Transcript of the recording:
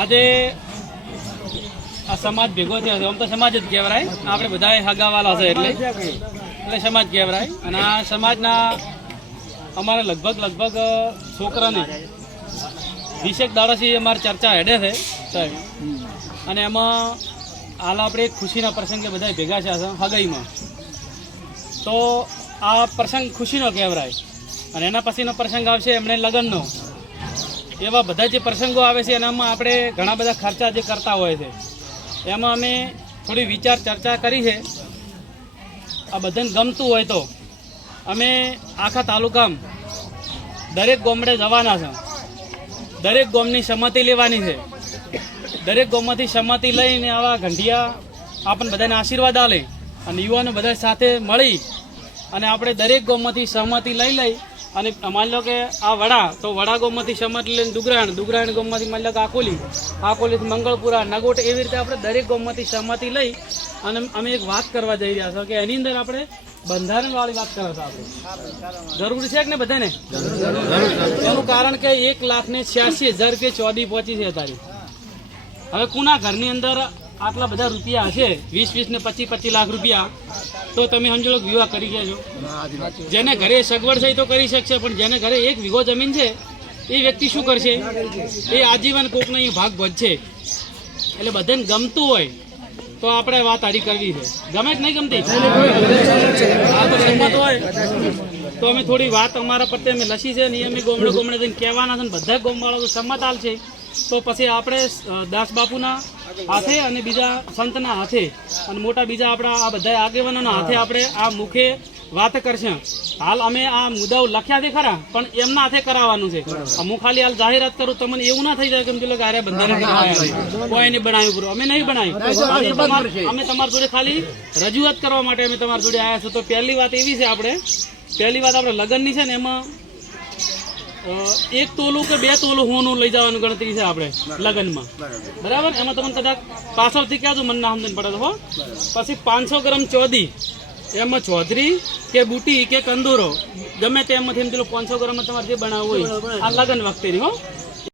આજે આ સમાજ ભેગો થયો છે. આમ તો સમાજ જ કહેવાય, આપણે બધા હગાવાલા છે એટલે સમાજ કહેવાય. અને આ સમાજના અમારે લગભગ છોકરાને 20 દાડાથી અમારી ચર્ચા હેડે છે સાહેબ. અને એમાં હાલ આપણે ખુશીના પ્રસંગે બધા ભેગા છે હગાઈમાં. તો આ પ્રસંગ ખુશીનો કહેવાય. અને એના પછીનો પ્રસંગ આવશે એમણે લગ્નનો. એવા બધા જે પ્રસંગો આવે છે એનામાં આપણે ઘણા બધા ખર્ચા જે કરતા હોય છે, એમાં અમે થોડી વિચાર ચર્ચા કરી છે. આ બધાને ગમતું હોય તો અમે આખા તાલુકામાં દરેક ગામડે જવાના છે. દરેક ગામની સંમતિ લેવાની છે. દરેક ગામમાંથી સંમતિ લઈને આવા ઘંટિયા આપણને બધાને આશીર્વાદ આલે અને યુવાનો બધા સાથે મળી અને આપણે દરેક ગામમાંથી સહમતિ લઈ અને માની લો કે આ વડા તો વડા ગામમાંથી સહમતિ લઈને દુગરાણ ગામમાંથી માની લો કે આકોલીથી મંગળપુરા નગોટ, એવી રીતે આપણે દરેક ગામમાંથી સહમતિ લઈ અને અમે એક વાત કરવા જઈ રહ્યા છીએ કે એની અંદર આપણે બંધારણવાળી વાત કરે છે. આપણે જરૂરી છે કે ને બધાને? એનું કારણ કે 1,86,000 રૂપિયા ચોદી પહોંચી છે તારી. હવે કોના ઘરની અંદર આટલા બધા રૂપિયા હશે, 20 ને 25 લાખ રૂપિયા, તો તમે સમજો વિવાહ કરી લેજો. જેને ઘરે સગવડ છે તો કરી શકશે, પણ જેને ઘરે 1 વીઘો જમીન છે એ વ્યક્તિ શું કરશે? એ આજીવન કોકનો અહીં ભાગ ભજશે. એટલે બધાને ગમતું હોય તો આપણે વાત હારી કરવી છે. ગમે કે નહીં ગમતી? આ તો સંમત હોય તો અમે થોડી વાત અમારા પ્રત્યે અમે લસી છે ને અમે ગોમડે જઈને કહેવાના છે. બધા ગોમવાળા તો સંમત હાલ છે. તો પછી આપણે દાસ બાપુના હાથે અને બીજા સંતના હાથે અને મોટા બીજા આપણા આ બધા આગેવાનોના હાથે આપણે આ મુખે વાત કરશે. હાલ અમે આ મુદ્દાઓ લખ્યા છે ખરા, પણ એમના હાથે કરાવવાનું છે. હું ખાલી હાલ જાહેરાત કરું, તમને એવું ના થઈ જાય કે આરે બંધારણ કોઈ નહીં બનાવ્યું પૂરું. અમે નહીં બનાવ્યું. અમે તમારી જોડે ખાલી રજૂઆત કરવા માટે અમે તમારી જોડે આવ્યા છો. તો પહેલી વાત એવી છે, આપણે લગ્નની છે ને એમાં 1 તોલું કે 2 તોલું હોનું લઈ જવાનું ગણતરી છે આપણે લગ્નમાં. બરાબર? એમાં તમને કદાચ પાછળથી કહેજો, મને ના સમજણ પડે તો હો. પછી 500 ગ્રામ ચોદી, એમાં ચૌધરી કે બુટી કે કંદોરો ગમે તેમાંથી 500 ગ્રામમાં તમારે જે બનાવવું હોય આ લગ્ન વખતેની હો.